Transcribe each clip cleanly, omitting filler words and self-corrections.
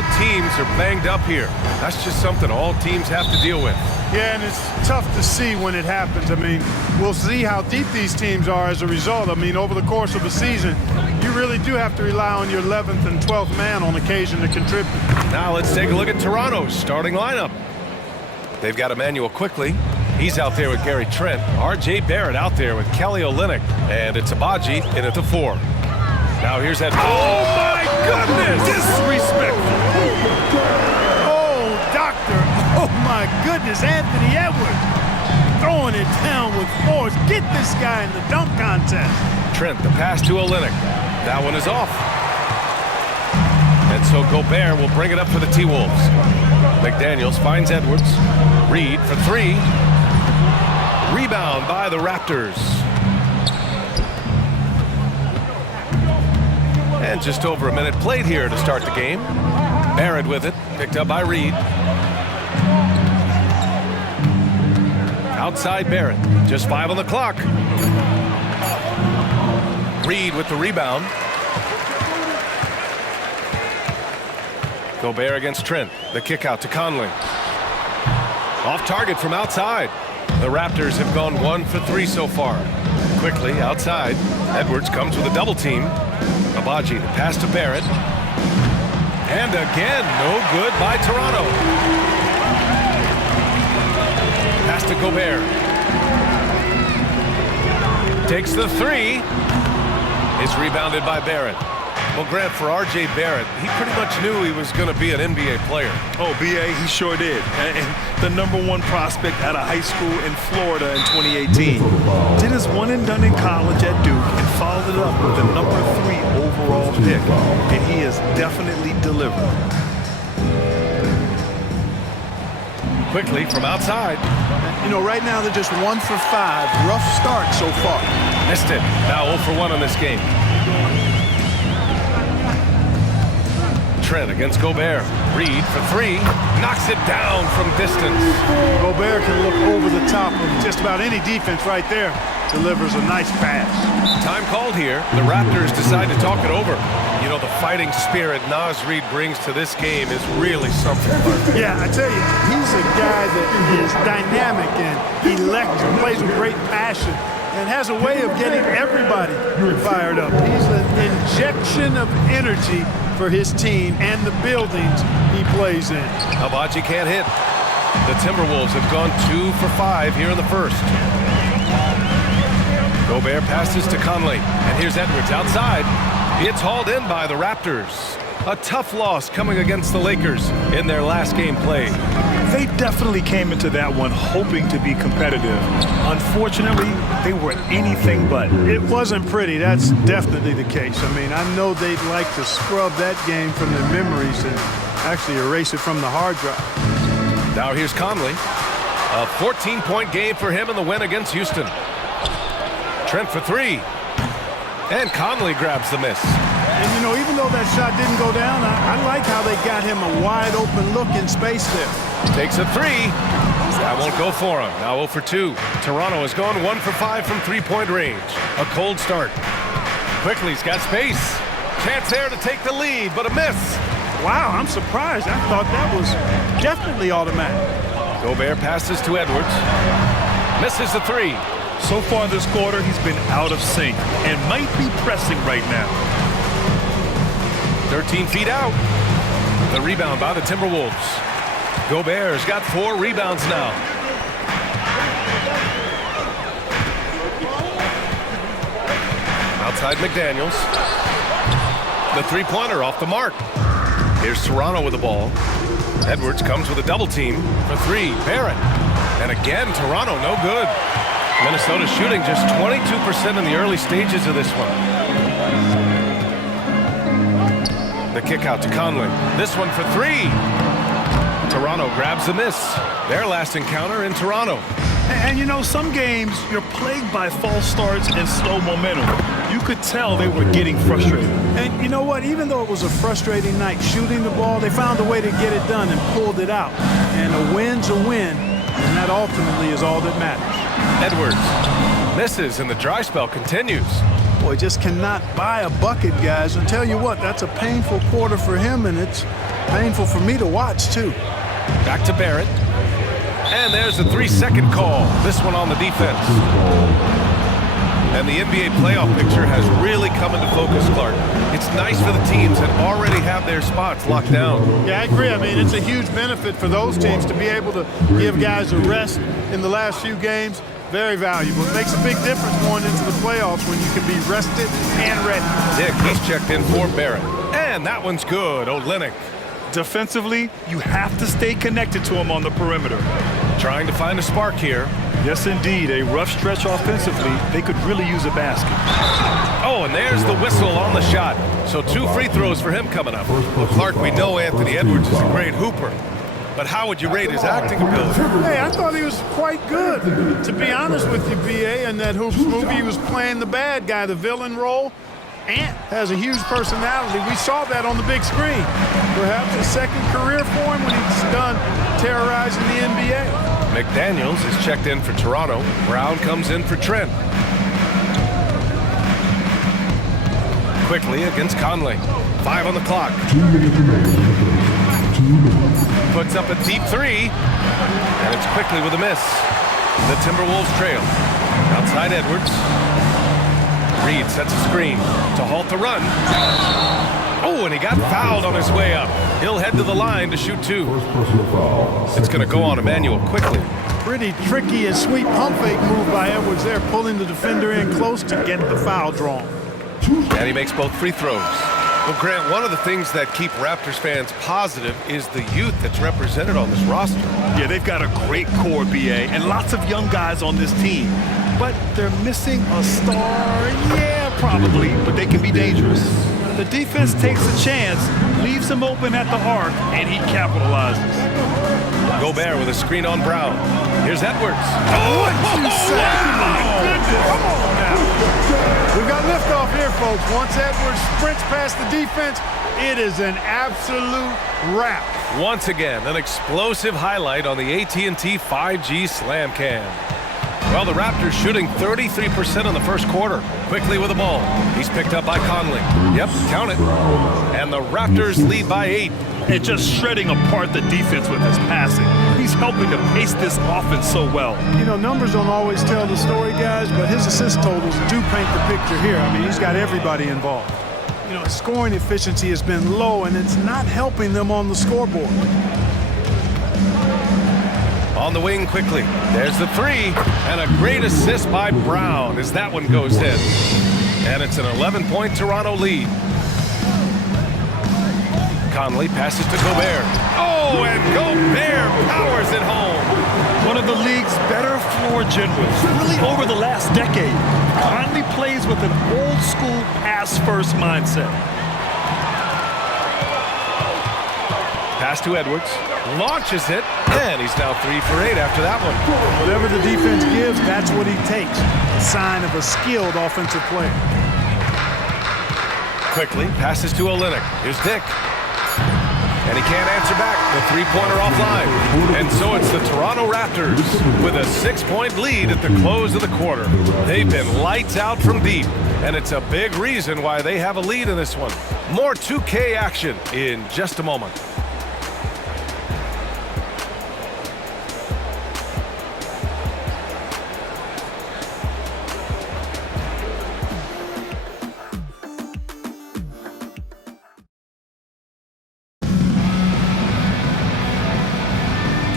Both teams are banged up here. That's just something all teams have to deal with. Yeah, and it's tough to see when it happens. I mean, we'll see how deep these teams are as a result. I mean, over the course of a season, you really do have to rely on your 11th and 12th man on occasion to contribute. Now let's take a look at Toronto's starting lineup. They've got Emmanuel Quickly. He's out there with Gary Trent. R.J. Barrett out there with Kelly Olynyk. And it's Abaji in at the 4. Now here's that. Oh, my goodness! Disrespectful. Oh, doctor. Oh, my goodness. Anthony Edwards throwing it down with force. Get this guy in the dunk contest. Trent, the pass to Olynyk. That one is off. And so Gobert will bring it up for the T-Wolves. McDaniels finds Edwards. Reed for 3. Rebound by the Raptors. And just over a minute played here to start the game. Barrett with it, picked up by Reed. Outside Barrett, just 5 on the clock. Reed with the rebound. Gobert against Trent. The kick out to Conley. Off target from outside. The Raptors have gone 1 for 3 so far. Quickly outside. Edwards comes with a double team. Abaji, the pass to Barrett. And again, no good by Toronto. Pass to Gobert. Takes the 3. It's rebounded by Barrett. Well, Grant, for R.J. Barrett, he pretty much knew he was going to be an NBA player. Oh, B.A., he sure did. And the #1 prospect out of high school in Florida in 2018. Did his one and done in college at Duke and followed it up with the #3 overall pick. And he has definitely delivered. Quickly from outside. You know, right now they're just 1 for 5. Rough start so far. Missed it. Now 0 for 1 in this game. Trent against Gobert. Reed for 3. Knocks it down from distance. Gobert can look over the top of just about any defense right there. Delivers a nice pass. Time called here. The Raptors decide to talk it over. You know, the fighting spirit Naz Reid brings to this game is really something. Yeah, I tell you, he's a guy that is dynamic and electric, plays with great passion, and has a way of getting everybody fired up. He's an injection of energy for his team and the buildings he plays in. Abaji can't hit. The Timberwolves have gone 2 for 5 here in the first. Gobert passes to Conley, and here's Edwards outside. It's hauled in by the Raptors. A tough loss coming against the Lakers in their last game played. They definitely came into that one hoping to be competitive. Unfortunately, they were anything but. It wasn't pretty. That's definitely the case. I mean, I know they'd like to scrub that game from their memories and actually erase it from the hard drive. Now here's Conley. A 14-point game for him in the win against Houston. Trent for 3. And Conley grabs the miss. And, you know, even though that shot didn't go down, I like how they got him a wide-open look in space there. Takes a 3. That won't go for him. Now 0 for 2. Toronto has gone 1 for 5 from three-point range. A cold start. Quickly's got space. Chance there to take the lead, but a miss. Wow, I'm surprised. I thought that was definitely automatic. Gobert passes to Edwards. Misses the 3. So far this quarter, he's been out of sync and might be pressing right now. 13 feet out. The rebound by the Timberwolves. Gobert's got 4 rebounds now. Outside McDaniels. The three-pointer off the mark. Here's Toronto with the ball. Edwards comes with a double team for 3. Barrett. And again, Toronto no good. Minnesota shooting just 22% in the early stages of this one. The kick out to Conley. This one for 3. Toronto grabs the miss. Their last encounter in Toronto. And you know, some games you're plagued by false starts and slow momentum. You could tell they were getting frustrated. And you know what? Even though it was a frustrating night shooting the ball, they found a way to get it done and pulled it out. And a win's a win, and that ultimately is all that matters. Edwards misses, and the dry spell continues. Boy, just cannot buy a bucket, guys. And tell you what, that's a painful quarter for him, and it's Painful for me to watch, too. Back to Barrett. And there's a 3-second call. This one on the defense. And the NBA playoff picture has really come into focus, Clark. It's nice for the teams that already have their spots locked down. Yeah, I agree. I mean, it's a huge benefit for those teams to be able to give guys a rest in the last few games. Very valuable. It makes a big difference going into the playoffs when you can be rested and ready. Dick, he's checked in for Barrett. And that one's good. Olynyk. Defensively, you have to stay connected to him on the perimeter. Trying to find a spark here. Yes, indeed. A rough stretch offensively. They could really use a basket. Oh, and there's the whistle on the shot. So 2 free throws for him coming up. Well, Clark, we know Anthony Edwards is a great hooper. But how would you rate his acting ability? Hey, I thought he was quite good. To be honest with you, B.A., in that Hoops movie, he was playing the bad guy, the villain role. Ant has a huge personality. We saw that on the big screen. Perhaps a second career for him when he's done terrorizing the NBA. McDaniels is checked in for Toronto. Brown comes in for Trent. Quickly against Conley. 5 on the clock. 2 minutes remaining. 2 minutes. Puts up a deep 3. And it's quickly with a miss. The Timberwolves trail. Outside Edwards. Reed sets a screen to halt the run. Oh, and he got fouled on his way up. He'll head to the line to shoot 2. First personal foul. It's going to go on Emmanuel quickly. Pretty tricky and sweet pump fake move by Edwards there, pulling the defender in close to get the foul drawn. And he makes both free throws. Well, Grant, one of the things that keep Raptors fans positive is the youth that's represented on this roster. Yeah, they've got a great core, B.A., and lots of young guys on this team. But they're missing a star, yeah, probably, but they can be dangerous. The defense takes a chance, leaves him open at the arc, and he capitalizes. Gobert with a screen on Brown. Here's Edwards. Oh, what you say? My goodness. Come on now. We've got liftoff here, folks. Once Edwards sprints past the defense, it is an absolute wrap. Once again, an explosive highlight on the AT&T 5G Slam Cam. Well, the Raptors shooting 33% in the first quarter. Quickly with the ball. He's picked up by Conley. Yep, count it. And the Raptors lead by 8. And just shredding apart the defense with his passing. He's helping to pace this offense so well. You know, numbers don't always tell the story, guys, but his assist totals do paint the picture here. I mean, he's got everybody involved. You know, his scoring efficiency has been low, and it's not helping them on the scoreboard. On the wing quickly. There's the 3. And a great assist by Brown as that one goes in. And it's an 11-point Toronto lead. Conley passes to Gobert. Oh, and Gobert powers it home. One of the league's better floor generals, really over the last decade. Conley plays with an old-school pass-first mindset. Pass to Edwards. Launches it. And he's now 3 for 8 after that one. Whatever the defense gives, that's what he takes. A sign of a skilled offensive player. Quickly passes to Olynyk. Here's Dick. And he can't answer back. The 3-pointer offline. And so it's the Toronto Raptors with a 6-point lead at the close of the quarter. They've been lights out from deep. And it's a big reason why they have a lead in this one. More 2K action in just a moment.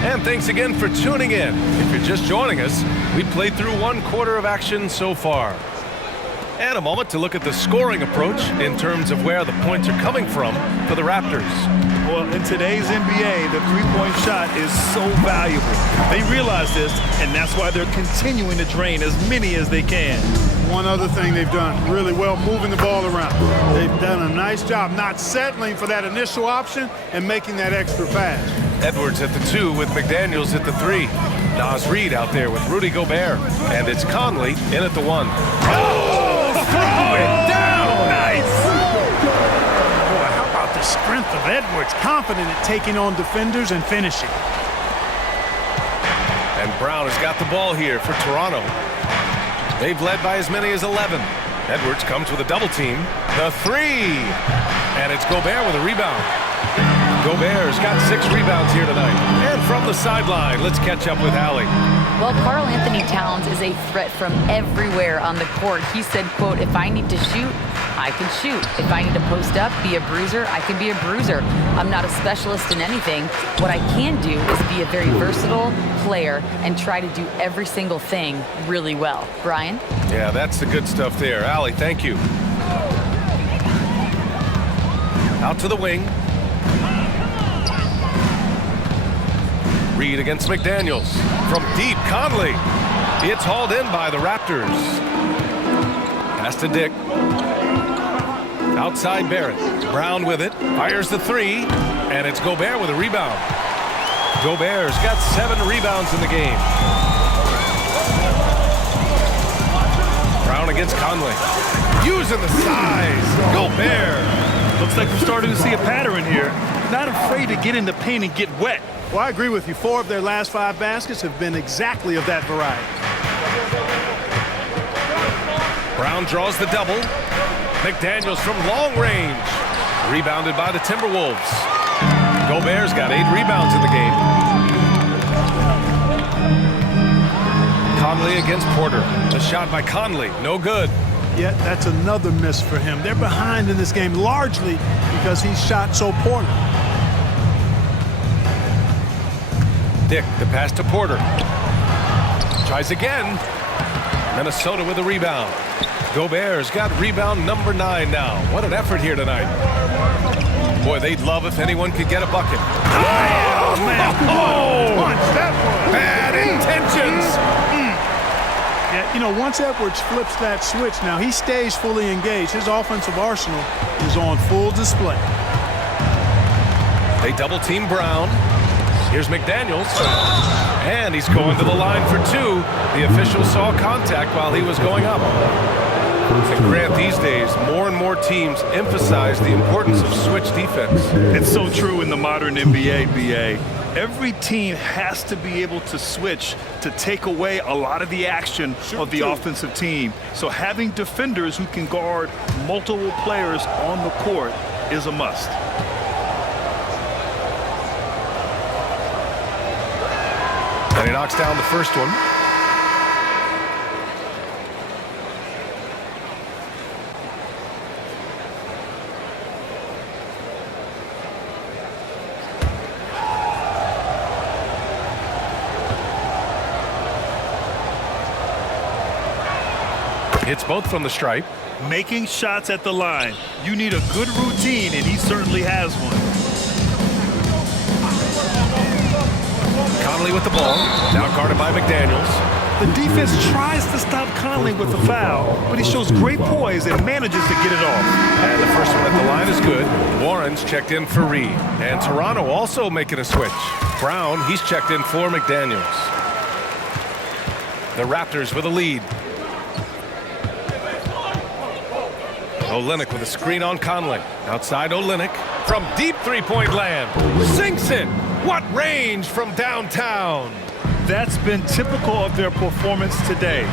And thanks again for tuning in. If you're just joining us, we played through 1 quarter of action so far. And a moment to look at the scoring approach in terms of where the points are coming from for the Raptors. Well, in today's NBA, the three-point shot is so valuable. They realize this, and that's why they're continuing to drain as many as they can. One other thing they've done really well, moving the ball around. They've done a nice job not settling for that initial option and making that extra pass. Edwards at the 2 with McDaniels at the 3. Nas Reed out there with Rudy Gobert. And it's Conley in at the 1. Oh, throw it down! Nice! Boy, how about the strength of Edwards, confident at taking on defenders and finishing. And Brown has got the ball here for Toronto. They've led by as many as 11. Edwards comes with a double team. The 3! And it's Gobert with a rebound. Gobert's got 6 rebounds here tonight. And from the sideline, let's catch up with Allie. Well, Karl Anthony Towns is a threat from everywhere on the court. He said, quote, if I need to shoot, I can shoot. If I need to post up, be a bruiser, I can be a bruiser. I'm not a specialist in anything. What I can do is be a very versatile player and try to do every single thing really well. Brian? Yeah, that's the good stuff there. Allie, thank you. Out to the wing. Reed against McDaniels. From deep, Conley. It's hauled in by the Raptors. Pass to Dick. Outside Barrett. Brown with it. Fires the 3. And it's Gobert with a rebound. Gobert's got 7 rebounds in the game. Brown against Conley. Using the size. Gobert. Looks like we're starting to see a pattern here. Not afraid to get in the paint and get wet. Well, I agree with you. 4 of their last 5 baskets have been exactly of that variety. Brown draws the double. McDaniels from long range. Rebounded by the Timberwolves. Gobert's got 8 rebounds in the game. Conley against Porter. A shot by Conley. No good. Yet that's another miss for him. They're behind in this game largely because he shot so poorly. Dick, the pass to Porter. Tries again. Minnesota with a rebound. Gobert's got rebound number 9 now. What an effort here tonight. Boy, they'd love if anyone could get a bucket. Oh, man. Oh! Punch, that was. Bad intentions. Yeah, you know, once Edwards flips that switch now, he stays fully engaged. His offensive arsenal is on full display. They double team Brown. Here's McDaniels. And he's going to the line for 2. The official saw contact while he was going up. And Grant, these days, more and more teams emphasize the importance of switch defense. It's so true in the modern NBA, BA. Every team has to be able to switch to take away a lot of the action of the offensive team. So having defenders who can guard multiple players on the court is a must. And he knocks down the first one. Hits both from the stripe. Making shots at the line. You need a good routine, and he certainly has one. Conley with the ball. Now guarded by McDaniels. The defense tries to stop Conley with a foul, but he shows great poise and manages to get it off. And the first one at the line is good. Warren's checked in for Reed. And Toronto also making a switch. Brown, he's checked in for McDaniels. The Raptors with a lead. Olynyk with a screen on Conley. Outside Olynyk from deep three-point land. Sinks it. What range from downtown. That's been typical of their performance today.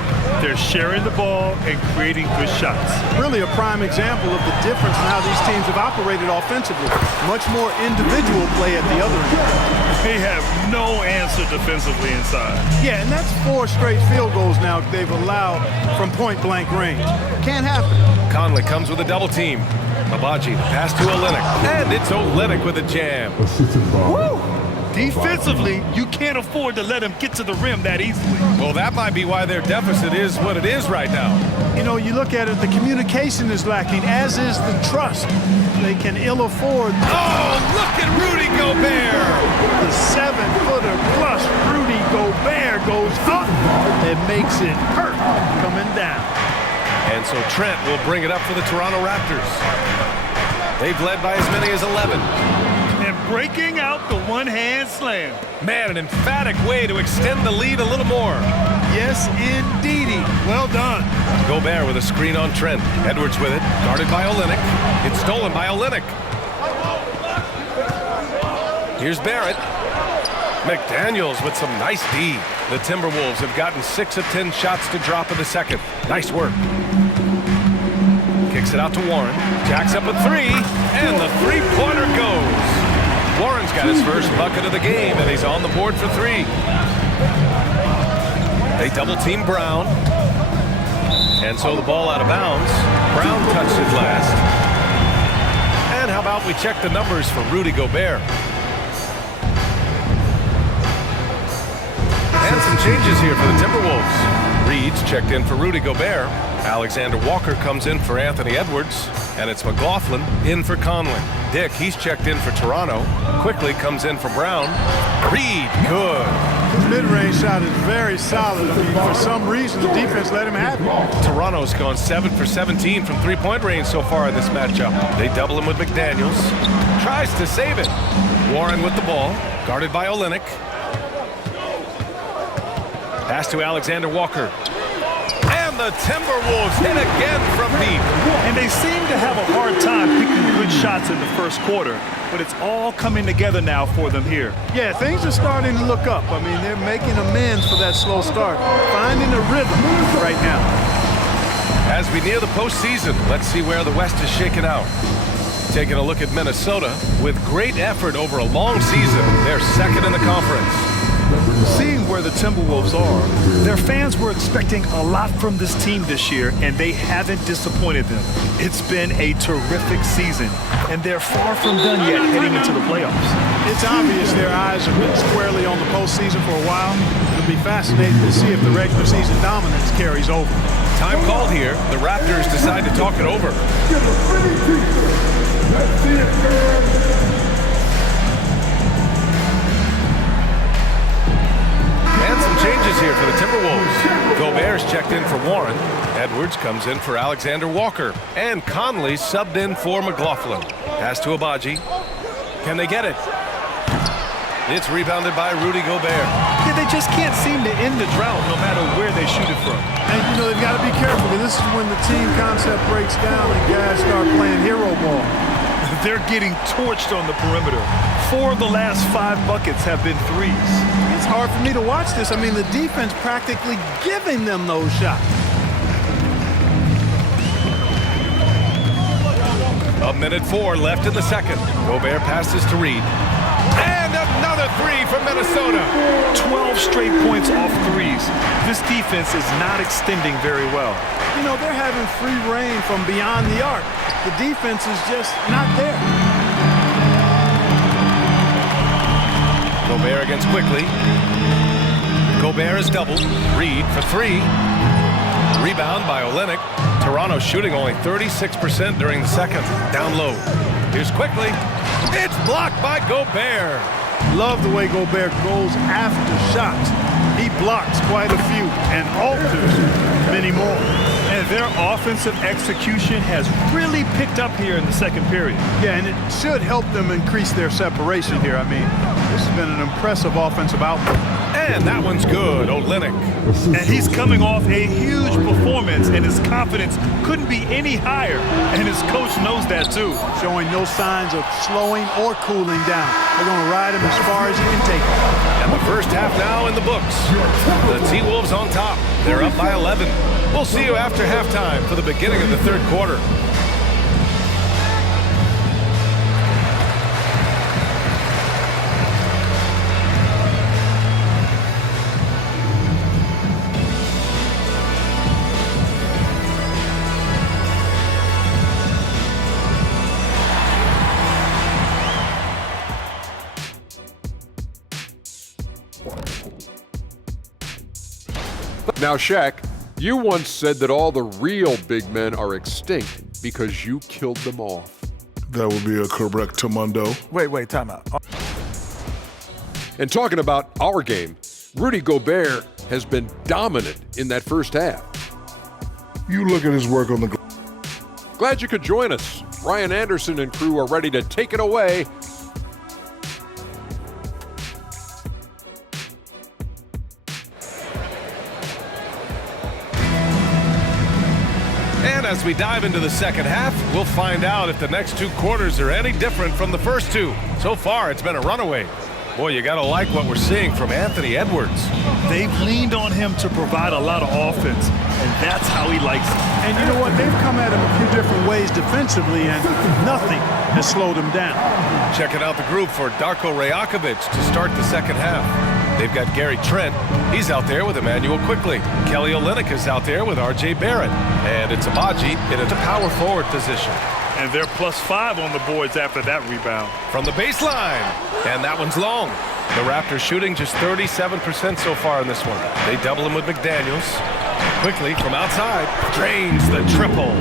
They're sharing the ball and creating good shots. Really a prime example of the difference in how these teams have operated offensively. Much more individual play at the other end. They have no answer defensively inside. Yeah, and that's 4 straight field goals now they've allowed from point-blank range. Can't happen. Conley comes with a double team. Abaji, pass to Olynyk. And it's Olynyk with a jam. Assisted by Woo! Defensively, you can't afford to let him get to the rim that easily. Well, that might be why their deficit is what it is right now. You know, you look at it, the communication is lacking, as is the trust. They can ill afford. Oh, look at Rudy Gobert. The 7-footer plus Rudy Gobert goes up and makes it hurt coming down. And so Trent will bring it up for the Toronto Raptors. They've led by as many as 11. And breaking out the one-hand slam. Man, an emphatic way to extend the lead a little more. Yes, indeedy. Well done. Gobert with a screen on Trent. Edwards with it, guarded by Olynyk. It's stolen by Olynyk. Here's Barrett. McDaniels with some nice D. The Timberwolves have gotten 6 of 10 shots to drop in the second. Nice work. Kicks it out to Warren. Jacks up a 3, and the three-pointer goes. Warren's got his first bucket of the game, and he's on the board for 3. They double-team Brown. And so the ball out of bounds. Brown touched it last. And how about we check the numbers for Rudy Gobert? And some changes here for the Timberwolves. Reed's checked in for Rudy Gobert. Alexander Walker comes in for Anthony Edwards. And it's McLaughlin in for Conley. Dick, he's checked in for Toronto. Quickly comes in for Brown. Reed, good. His mid-range shot is very solid. I mean, for some reason, the defense let him have it. Toronto's gone 7 for 17 from three-point range so far in this matchup. They double him with McDaniels. Tries to save it. Warren with the ball, guarded by Olynyk. Pass to Alexander Walker. And the Timberwolves hit again from deep. And they seem to have a hard time picking good shots in the first quarter, but it's all coming together now for them here. Yeah, things are starting to look up. I mean, they're making amends for that slow start, finding a rhythm right now. As we near the postseason, let's see where the West is shaken out. Taking a look at Minnesota, with great effort over a long season, they're second in the conference. Seeing where the Timberwolves are, their fans were expecting a lot from this team this year, and they haven't disappointed them. It's been a terrific season, and they're far from done yet heading into the playoffs. It's obvious their eyes have been squarely on the postseason for a while. It'll be fascinating to see if the regular season dominance carries over. Time called here. The Raptors decide to talk it over. And some changes here for the Timberwolves. Gobert's checked in for Warren. Edwards comes in for Alexander Walker. And Conley subbed in for McLaughlin. Pass to Abaji. Can they get it? It's rebounded by Rudy Gobert. Yeah, they just can't seem to end the drought no matter where they shoot it from. And, you know, they've got to be careful, because this is when the team concept breaks down and guys start playing hero ball. They're getting torched on the perimeter. 4 of the last 5 buckets have been threes. It's hard for me to watch this. I mean, the defense practically giving them those shots. A minute 4 left in the second. Gobert passes to Reed. And another 3 from Minnesota. 12 straight points off threes. This defense is not extending very well. You know, they're having free reign from beyond the arc. The defense is just not there. Gobert against Quickly. Gobert is doubled. Reed for 3. Rebound by Olynyk. Toronto shooting only 36% during the second. Down low. Here's Quickly. It's blocked by Gobert. Love the way Gobert goes after shots. He blocks quite a few and alters many more. And their offensive execution has really picked up here in the second period. Yeah, and it should help them increase their separation here. I mean, this has been an impressive offensive output. And that one's good. Olynyk. And he's coming off a huge performance, and his confidence couldn't be any higher. And his coach knows that too. Showing no signs of slowing or cooling down. They're going to ride him as far as he can take him. And the first half now in the books. The T-Wolves on top. They're up by 11. We'll see you after halftime for the beginning of the third quarter. Now, Shaq, you once said that all the real big men are extinct because you killed them off. That would be a correct Mundo. Wait, time out. And talking about our game, Rudy Gobert has been dominant in that first half. You look at his work on the Glad you could join us. Ryan Anderson and crew are ready to take it away. And as we dive into the second half, we'll find out if the next 2 quarters are any different from the first 2. So far, it's been a runaway. Boy, you got to like what we're seeing from Anthony Edwards. They've leaned on him to provide a lot of offense, and that's how he likes it. And you know what? They've come at him a few different ways defensively, and nothing has slowed him down. Checking out the group for Darko Rajakovic to start the second half. They've got Gary Trent. He's out there with Emmanuel Quickly. Kelly Olynyk is out there with R.J. Barrett. And it's Abaji in a power forward position. And they're +5 on the boards after that rebound. From the baseline. And that one's long. The Raptors shooting just 37% so far in this one. They double him with McDaniels. Quickly from outside. Drains the triple.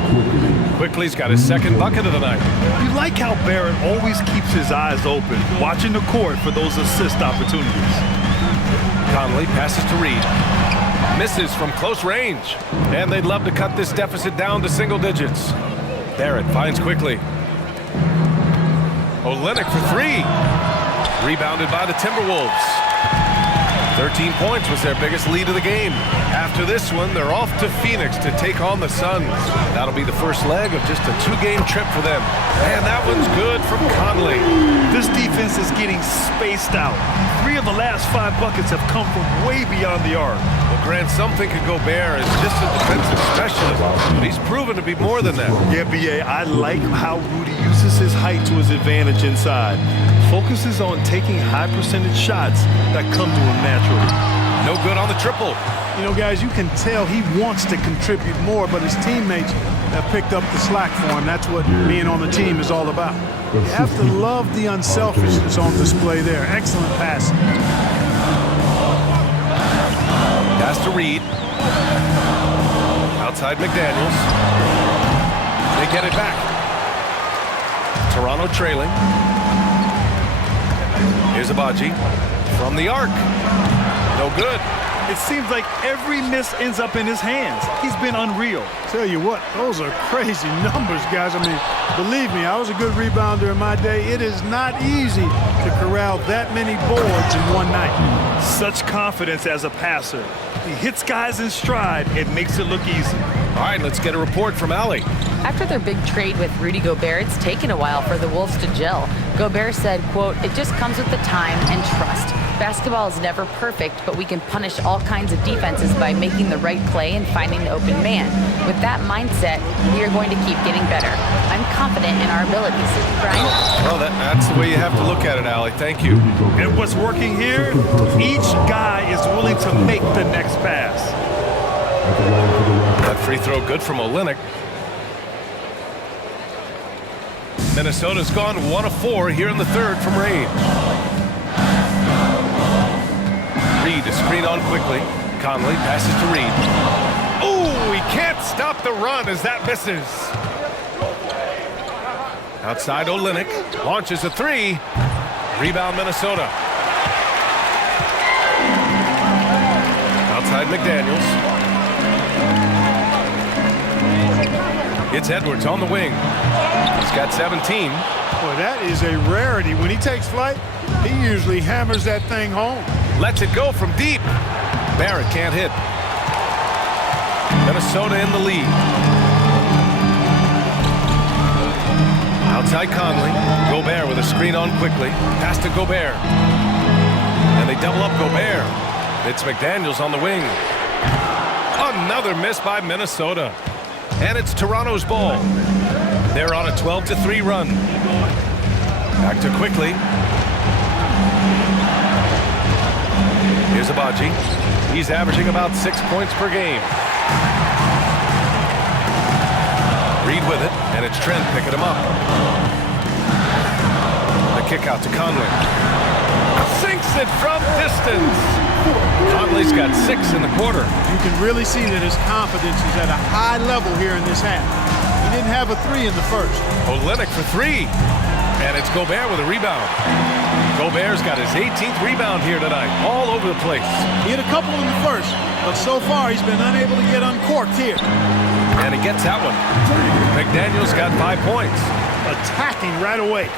Quickly's got his second bucket of the night. You like how Barrett always keeps his eyes open, watching the court for those assist opportunities. Conley passes to Reed. Misses from close range. And they'd love to cut this deficit down to single digits. Barrett finds Quickly. Olynyk for three. Rebounded by the Timberwolves. 13 points was their biggest lead of the game. After this one, they're off to Phoenix to take on the Suns. That'll be the first leg of just a two-game trip for them. And that one's good from Conley. This defense is getting spaced out. 3 of the last 5 buckets have come from way beyond the arc. Well, Grant, some think Gobert is just a defensive specialist, but he's proven to be more than that. Yeah, B.A., I like how Rudy uses his height to his advantage inside. Focuses on taking high-percentage shots that come to him naturally. No good on the triple. You know, guys, you can tell he wants to contribute more, but his teammates have picked up the slack for him. That's what being on the team is all about. You have to love the unselfishness on display there. Excellent passing. Pass to Reed. Outside McDaniels. They get it back. Toronto trailing. Here's Abaji from the arc. No good. It seems like every miss ends up in his hands. He's been unreal. Tell you what, those are crazy numbers, guys. I mean, believe me, I was a good rebounder in my day. It is not easy to corral that many boards in one night. Such confidence as a passer. He hits guys in stride. It makes it look easy. All right, let's get a report from Allie. After their big trade with Rudy Gobert, it's taken a while for the Wolves to gel. Gobert said, quote, "It just comes with the time and trust. Basketball is never perfect, but we can punish all kinds of defenses by making the right play and finding the open man. With that mindset, we are going to keep getting better. I'm confident in our abilities." Brian? Well, that's the way you have to look at it, Allie. Thank you. And what's working here? Each guy is willing to make the next pass. That free throw good from Olynyk. Minnesota's gone 1 of 4 here in the third from range. Reed to screen on Quickly. Conley passes to Reed. Oh, he can't stop the run as that misses. Outside Olynyk launches a three. Rebound Minnesota. Outside McDaniels. It's Edwards on the wing. He's got 17. Boy, that is a rarity. When he takes flight, he usually hammers that thing home. Lets it go from deep. Barrett can't hit. Minnesota in the lead. Outside Conley. Gobert with a screen on Quickly. Pass to Gobert. And they double up Gobert. It's McDaniels on the wing. Another miss by Minnesota. And it's Toronto's ball. They're on a 12-3 run. Back to Quickly. Here's Abaji. He's averaging about 6 points per game. Reed with it, and it's Trent picking him up. The kick out to Conley. Sinks it from distance. Conley's got 6 in the quarter. You can really see that his confidence is at a high level here in this half. He didn't have a 3 in the first. Olynyk for 3. And it's Gobert with a rebound. Gobert's got his 18th rebound here tonight, all over the place. He had a couple in the first, but so far he's been unable to get uncorked here. And he gets that one. McDaniels got 5 points. Attacking right away.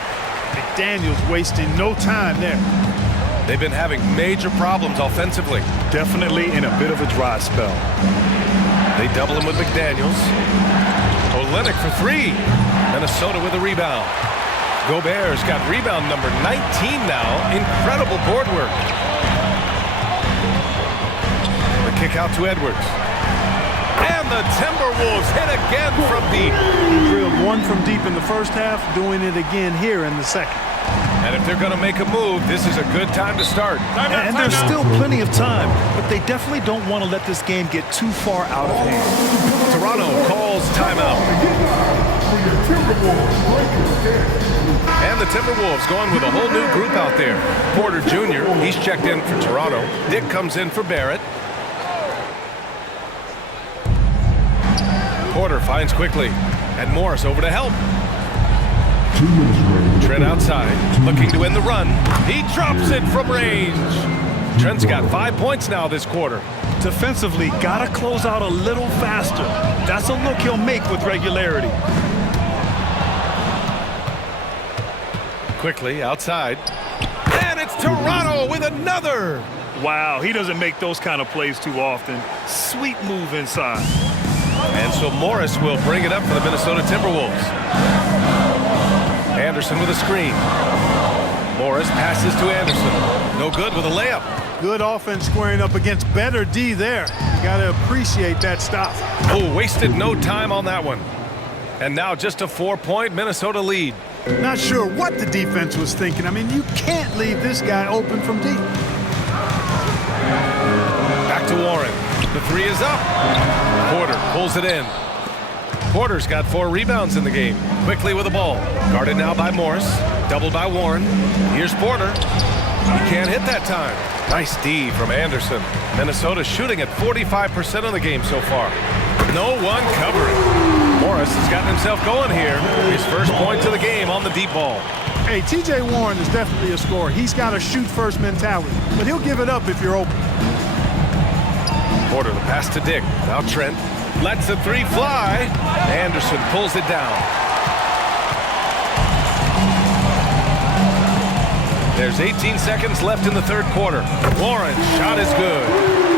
McDaniels wasting no time there. They've been having major problems offensively. Definitely in a bit of a dry spell. They double him with McDaniels. Olynyk for 3. Minnesota with a rebound. Gobert's got rebound number 19 now. Incredible board work. The kick out to Edwards. And the Timberwolves hit again from deep. He drilled one from deep in the first half, doing it again here in the second. And if they're going to make a move, this is a good time to start. And there's still plenty of time, but they definitely don't want to let this game get too far out of hand. Toronto calls timeout. And the Timberwolves going with a whole new group out there. Porter Jr., he's checked in for Toronto. Dick comes in for Barrett. Porter finds quickly. And Morris over to help. 2 minutes remaining. Trent outside, looking to win the run. He drops it from range. Trent's got 5 points now this quarter. Defensively, gotta close out a little faster. That's a look he'll make with regularity. Quickly outside. And it's Toronto with another. Wow, he doesn't make those kind of plays too often. Sweet move inside. And so Morris will bring it up for the Minnesota Timberwolves. Anderson with a screen. Morris passes to Anderson. No good with a layup. Good offense squaring up against better D there. You got to appreciate that stop. Oh, wasted no time on that one. And now just a 4-point Minnesota lead. Not sure what the defense was thinking. I mean, you can't leave this guy open from deep. Back to Warren. The three is up. Porter pulls it in. Porter's got 4 rebounds in the game. Quickly with the ball. Guarded now by Morris. Doubled by Warren. Here's Porter. He can't hit that time. Nice D from Anderson. Minnesota shooting at 45% of the game so far. No one covering. Morris has gotten himself going here. His first point to the game on the deep ball. Hey, T.J. Warren is definitely a scorer. He's got a shoot-first mentality, but he'll give it up if you're open. Porter, the pass to Dick. Now Trent lets the three fly. Anderson pulls it down. There's 18 seconds left in the third quarter. Warren's shot is good.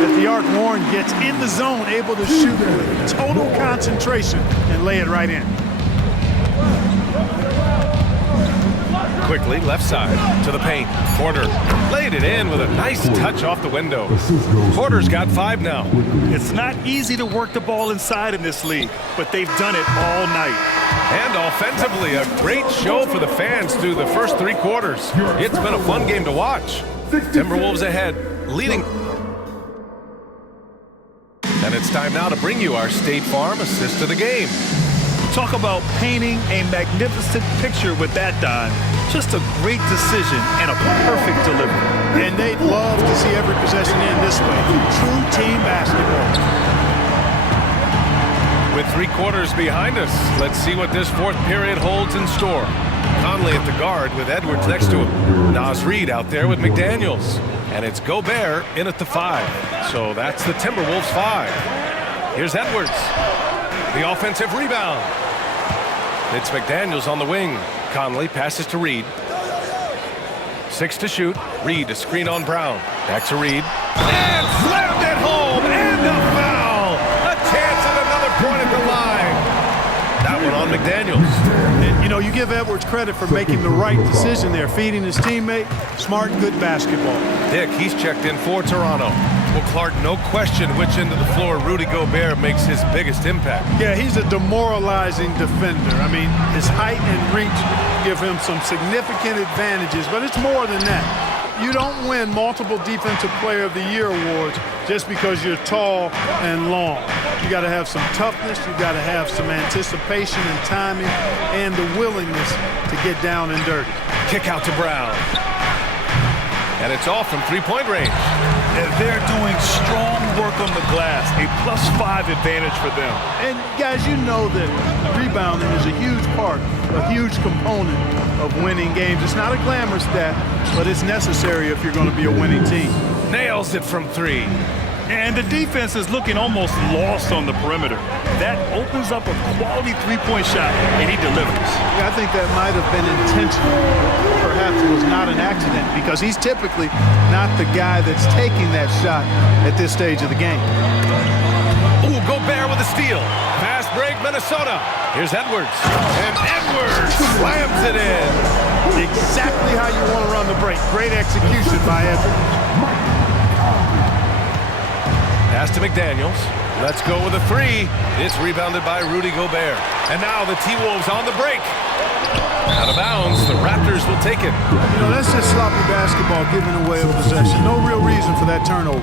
At the arc, Warren gets in the zone, able to shoot with total concentration and lay it right in. Quickly, left side to the paint. Porter laid it in with a nice touch off the window. Porter's got 5 now. It's not easy to work the ball inside in this league, but they've done it all night. And offensively, a great show for the fans through the first 3 quarters. It's been a fun game to watch. Timberwolves ahead, leading. And it's time now to bring you our State Farm assist of the game. Talk about painting a magnificent picture with that dime. Just a great decision and a perfect delivery. And they'd love to see every possession end this way. True team basketball. With 3 quarters behind us, let's see what this fourth period holds in store. Conley at the guard with Edwards next to him. Naz Reid out there with McDaniels. And it's Gobert in at the 5. So that's the Timberwolves 5. Here's Edwards. The offensive rebound. It's McDaniels on the wing. Conley passes to Reid. 6 to shoot. Reid, a screen on Brown. Back to Reid. And slammed it home. And a foul. A chance at another point at the line. That one on McDaniels. And, you know, you give Edwards credit for making the right decision there, feeding his teammate. Smart, good basketball. Dick, he's checked in for Toronto. Well, Clark, no question which end of the floor Rudy Gobert makes his biggest impact. Yeah, he's a demoralizing defender. I mean, his height and reach give him some significant advantages, but it's more than that. You don't win multiple Defensive Player of the Year awards just because you're tall and long. You got to have some toughness, you got to have some anticipation and timing, and the willingness to get down and dirty. Kick out to Brown. And it's off from 3-point range. And they're doing strong work on the glass, a +5 advantage for them. And guys, you know that rebounding is a huge part, a huge component of winning games. It's not a glamour stat, but it's necessary if you're going to be a winning team. Nails it from 3. And the defense is looking almost lost on the perimeter. That opens up a quality 3-point shot, and he delivers. Yeah, I think that might have been intentional. Perhaps it was not an accident because he's typically not the guy that's taking that shot at this stage of the game. Ooh, Gobert with a steal. Fast break, Minnesota. Here's Edwards. And Edwards slams it in. Exactly how you want to run the break. Great execution by Edwards. Pass to McDaniels. Let's go with a three. It's rebounded by Rudy Gobert. And now the T-Wolves on the break. Out of bounds, the Raptors will take it. You know, that's just sloppy basketball, giving away a possession. No real reason for that turnover.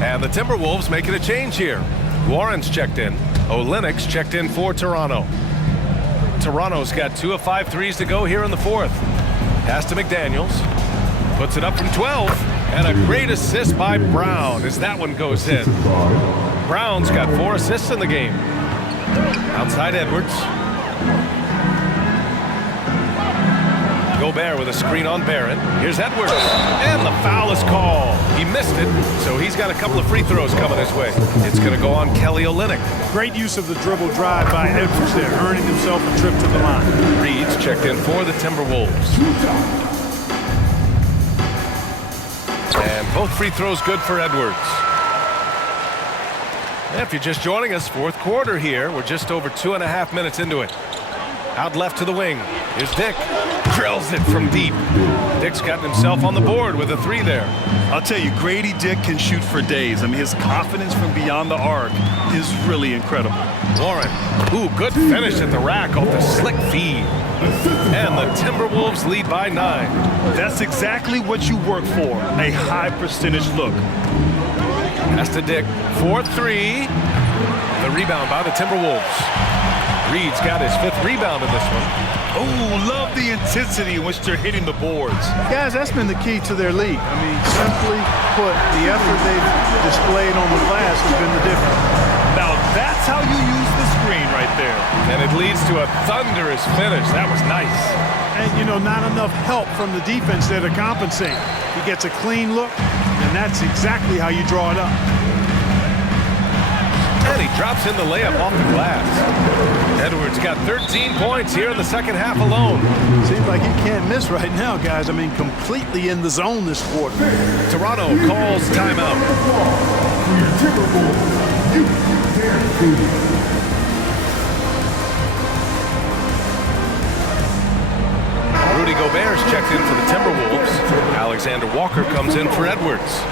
And the Timberwolves making a change here. Warren's checked in. Olynyk's checked in for Toronto. Toronto's got 2 of 5 threes to go here in the fourth. Pass to McDaniels. Puts it up from 12. And a great assist by Brown as that one goes in. Brown's got 4 assists in the game. Outside Edwards. Gobert with a screen on Barron. Here's Edwards. And the foul is called. He missed it, so he's got a couple of free throws coming his way. It's going to go on Kelly Olynyk. Great use of the dribble drive by Edwards there, earning himself a trip to the line. Reed's checked in for the Timberwolves. And both free throws good for Edwards. And if you're just joining us, fourth quarter here. We're just over 2.5 minutes into it. Out left to the wing. Here's Dick. Drills it from deep. Dick's gotten himself on the board with a 3 there. I'll tell you, Grady Dick can shoot for days. I mean, his confidence from beyond the arc is really incredible. Warren. Ooh, good finish at the rack off the slick feed. And the Timberwolves lead by 9. That's exactly what you work for, a high percentage look. Pass to Dick for 3. The rebound by the Timberwolves. Reed's got his 5th rebound in this one. Oh, love the intensity in which they're hitting the boards. Guys, that's been the key to their lead. I mean, simply put, the effort they've displayed on the glass has been the difference. Now, that's how you use the screen right there. And it leads to a thunderous finish. That was nice. And, you know, not enough help from the defense there to compensate. He gets a clean look, and that's exactly how you draw it up. And he drops in the layup off the glass. Edwards got 13 points here in the second half alone. Seems like he can't miss right now, guys. I mean, completely in the zone this quarter. Toronto calls timeout. Rudy Gobert's checked in for the Timberwolves. Alexander Walker comes in for Edwards.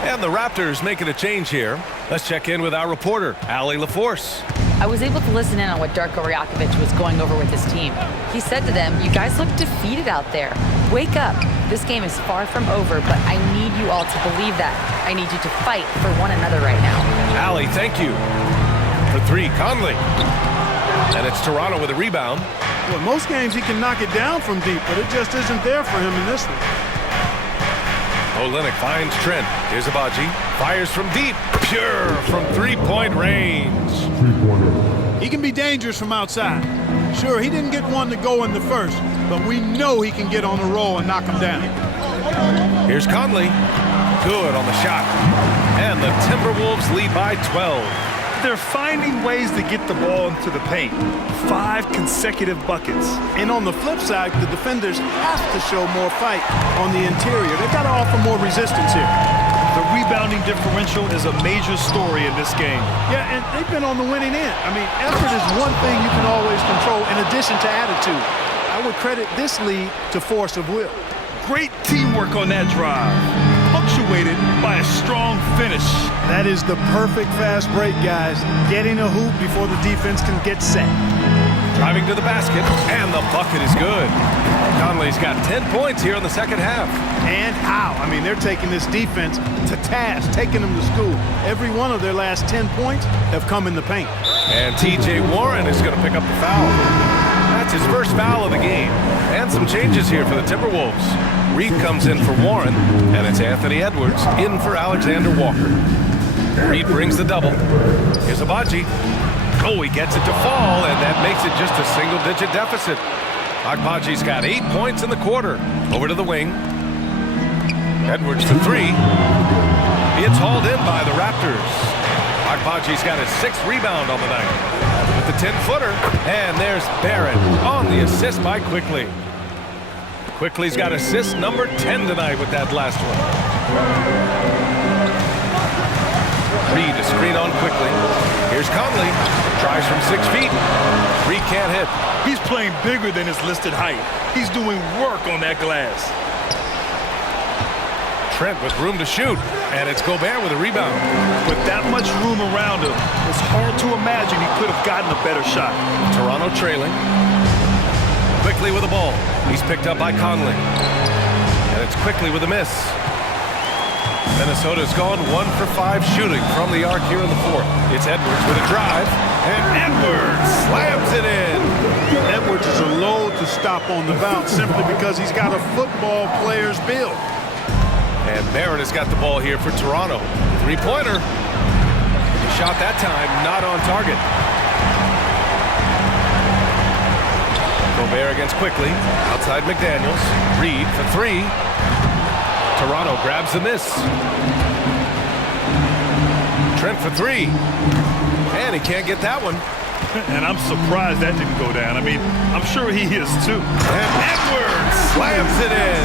And the Raptors making a change here. Let's check in with our reporter, Allie LaForce. I was able to listen in on what Darko Rajakovic was going over with his team. He said to them, "You guys look defeated out there. Wake up. This game is far from over, but I need you all to believe that. I need you to fight for one another right now." Allie, thank you. For 3, Conley. And it's Toronto with a rebound. Well, most games he can knock it down from deep, but it just isn't there for him in this one. Olynyk finds Trent. Here's Abaji. Fires from deep. Pure from 3-point range. He can be dangerous from outside. Sure, he didn't get one to go in the first, but we know he can get on a roll and knock him down. Here's Conley. Good on the shot. And the Timberwolves lead by 12. They're finding ways to get the ball into the paint. 5 consecutive buckets. And on the flip side, the defenders have to show more fight on the interior. They've got to offer more resistance here. The rebounding differential is a major story in this game. Yeah, and they've been on the winning end. I mean, effort is one thing you can always control in addition to attitude. I would credit this lead to force of will. Great teamwork on that drive, punctuated by a strong finish. That is the perfect fast break, guys. Getting a hoop before the defense can get set. Driving to the basket, and the bucket is good. Conley's got 10 points here in the second half. And how? I mean, they're taking this defense to task, taking them to school. Every one of their last 10 points have come in the paint. And T.J. Warren is going to pick up the foul. That's his first foul of the game. And some changes here for the Timberwolves. Reed comes in for Warren, and it's Anthony Edwards in for Alexander Walker. Reed brings the double. Here's Abaji. Oh, he gets it to fall, and that makes it just a single-digit deficit. Agbaji's got 8 points in the quarter. Over to the wing. Edwards for 3. It's hauled in by the Raptors. Agbaji's got his 6th rebound on the night. With the 10-footer, and there's Barron on the assist by Quickly. Quickly's got assist number 10 tonight with that last one. Reed to screen on Quickly. Here's Conley. Tries from 6 feet. Reed can't hit. He's playing bigger than his listed height. He's doing work on that glass. Trent with room to shoot, and it's Gobert with a rebound. With that much room around him, it's hard to imagine he could have gotten a better shot. Toronto trailing. Quickly with the ball. He's picked up by Conley. And it's quickly with a miss. Minnesota's gone 1 for 5 shooting from the arc here in the fourth. It's Edwards with a drive, and Edwards slams it in. Edwards is a load to stop on the bounce simply because he's got a football player's build. And Barrett has got the ball here for Toronto. Three-pointer. He shot that time, not on target. Gobert against quickly. Outside McDaniels. Reed for 3. Toronto grabs the miss. Trent for 3. And he can't get that one. And I'm surprised that didn't go down. I mean, I'm sure he is too. And Edwards slams it in.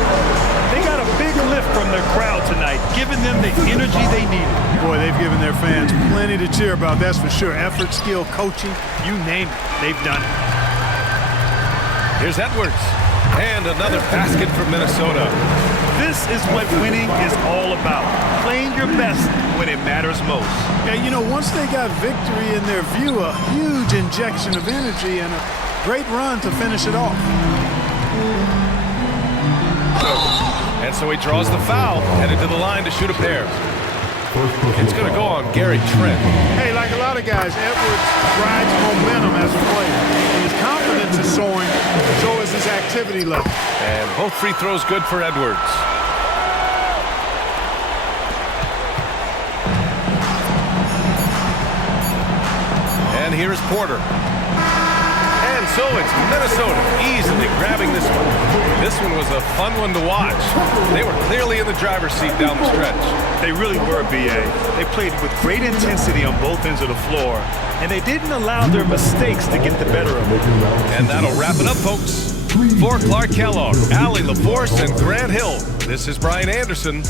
They got a big lift from their crowd tonight, giving them the energy they needed. Boy, they've given their fans plenty to cheer about, that's for sure. Effort, skill, coaching, you name it, they've done it. Here's Edwards. And another basket for Minnesota. This is what winning is all about. Playing your best when it matters most. Yeah, you know, once they got victory in their view, a huge injection of energy and a great run to finish it off. And so he draws the foul, headed to the line to shoot a pair. It's going to go on Gary Trent. Hey, like a lot of guys, Edwards rides momentum as a player. When his confidence is soaring, so is his activity level. And both free throws good for Edwards. And here's Porter. And so it's Minnesota easily grabbing this one. This one was a fun one to watch. They were clearly in the driver's seat down the stretch. They really were, B.A. They played with great intensity on both ends of the floor, and they didn't allow their mistakes to get the better of them. And that'll wrap it up, folks. For Clark Kellogg, Allie LaForce, and Grant Hill, this is Brian Anderson.